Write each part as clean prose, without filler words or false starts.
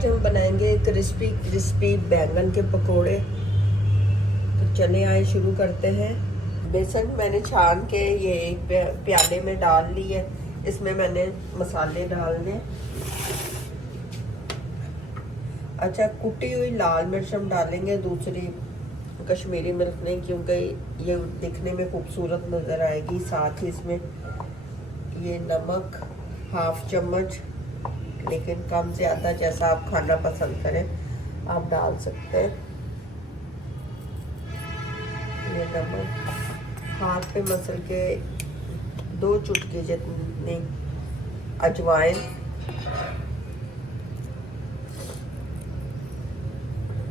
आज हम बनाएंगे क्रिस्पी क्रिस्पी बैंगन के पकोड़े। तो चले आए शुरू करते हैं। बेसन मैंने छान के ये एक प्याले में डाल ली है। इसमें मैंने मसाले डालने, अच्छा कुटी हुई लाल मिर्च हम डालेंगे, दूसरी कश्मीरी मिर्च नहीं, क्योंकि ये दिखने में खूबसूरत नज़र आएगी। साथ ही इसमें ये नमक हाफ चम्मच, लेकिन कम ज़्यादा जैसा आप खाना पसंद करें आप डाल सकते हैं। ये नमक हाथ पे मसल के 2 चुटकी जितनी अजवाइन,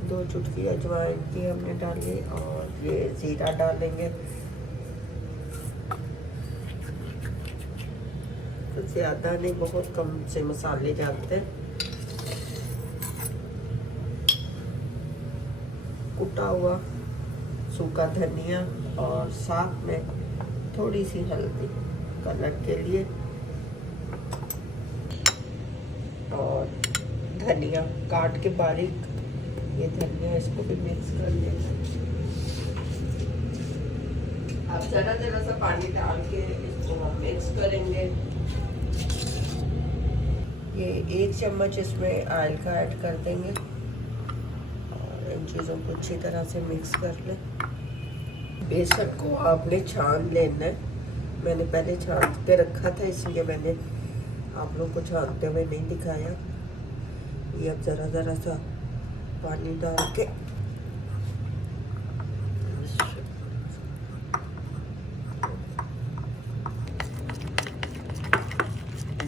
2 चुटकी अजवाइन की हमने डाली, और ये ज़ीरा डालेंगे। ज़्यादा नहीं, बहुत कम से मसाले डालते हैं। कुटा हुआ सूखा धनिया, और साथ में थोड़ी सी हल्दी कलर के लिए, और धनिया काट के बारीक, ये धनिया इसको भी मिक्स कर लेना। अब जरा जरा सा पानी डाल के इसको हम मिक्स करेंगे। ये 1 चम्मच इसमें ऑयल का ऐड कर देंगे, और इन चीज़ों को अच्छी तरह से मिक्स कर लें। बेसन को आपने छान लेना है। मैंने पहले छान के रखा था, इसलिए मैंने आप लोगों को छानते हुए नहीं दिखाया। ये अब ज़रा ज़रा सा पानी डाल के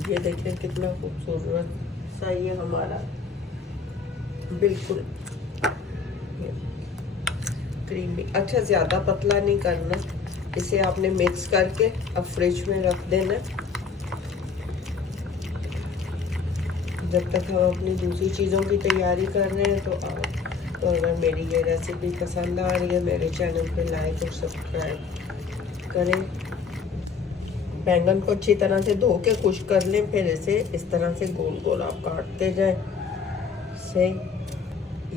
ये देखिए कितना खूबसूरत सा ये हमारा बिल्कुल क्रीमी। अच्छा ज़्यादा पतला नहीं करना, इसे आपने मिक्स करके अब फ्रिज में रख देना जब तक हम अपनी दूसरी चीज़ों की तैयारी कर रहे हैं। तो अगर मेरी ये रेसिपी पसंद आ रही है, मेरे चैनल पे लाइक और सब्सक्राइब करें। बैंगन को अच्छी तरह से धो के खुश्क कर लें, फिर इसे इस तरह से गोल गोल आप काटते जाएं। सही,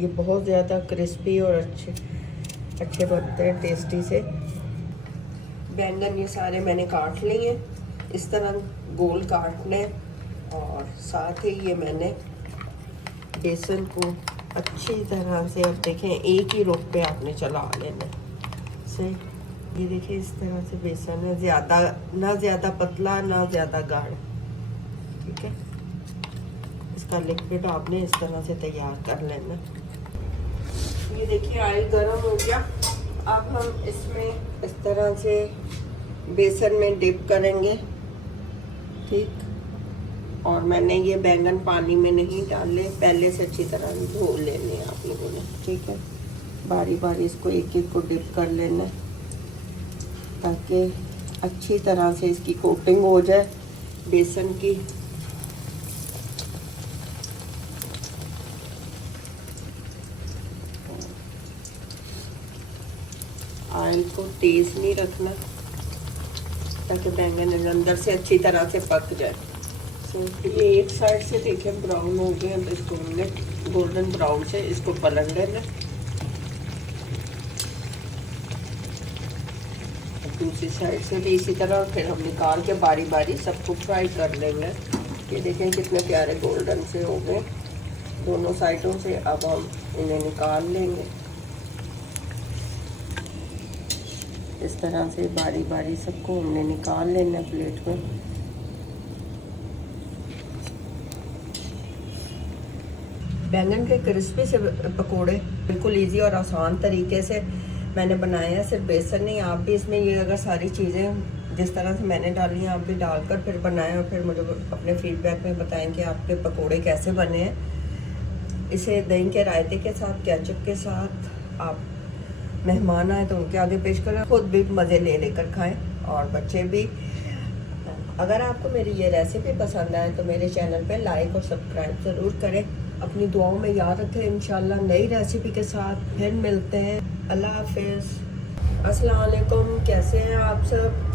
ये बहुत ज़्यादा क्रिस्पी और अच्छे बनते हैं, टेस्टी से। बैंगन ये सारे मैंने काट लिए, इस तरह गोल काटने, और साथ ही ये मैंने बेसन को अच्छी तरह से, अब देखें एक ही रुख पे आपने चला लेना। सही, ये देखिए इस तरह से बेसन है, ना ज़्यादा पतला ना ज़्यादा गाढ़ा, ठीक है। इसका लिक्विड आपने इस तरह से तैयार कर लेना। ये देखिए ऑयल गरम हो गया। अब हम इसमें इस तरह से बेसन में डिप करेंगे, ठीक। और मैंने ये बैंगन पानी में नहीं डाले, पहले से अच्छी तरह धो लेने आप लोगों ने, ठीक है। बारी बारी इसको एक एक को डिप कर लेना, ताकि अच्छी तरह से इसकी कोटिंग हो जाए बेसन की। ऑयल को तेज नहीं रखना, ताकि बैंगन अंदर से अच्छी तरह से पक जाए। ये एक साइड से देखिए ब्राउन हो गए, अब इसको हमने गोल्डन ब्राउन से इसको पलट लेना। दूसरी साइड से भी इसी तरह, फिर हम निकाल के बारी बारी सबको फ्राई कर लेंगे। ये देखें कितने प्यारे गोल्डन से हो गए दोनों साइडों से। अब हम इन्हें निकाल लेंगे इस तरह से, बारी बारी सबको हमने निकाल लेना प्लेट में। बैंगन के क्रिस्पी से पकोड़े बिल्कुल इजी और आसान तरीके से मैंने बनाया है। सिर्फ बेसन नहीं, आप भी इसमें ये अगर सारी चीज़ें जिस तरह से मैंने डाली हैं आप भी डालकर फिर बनाएं, और फिर मुझे अपने फीडबैक में बताएं कि आपके पकोड़े कैसे बने हैं। इसे दही के रायते के साथ, केचप के साथ आप मेहमान आए तो उनके आगे पेश करें, खुद भी मज़े ले लेकर खाएं और बच्चे भी। अगर आपको मेरी ये रेसिपी पसंद आए तो मेरे चैनल पे लाइक और सब्सक्राइब ज़रूर करें। अपनी दुआओं में याद रखें। इंशाल्लाह नई रेसिपी के साथ फिर मिलते हैं। अल्लाह हाफिज़। अस्सलाम वालेकुम, कैसे हैं आप सब।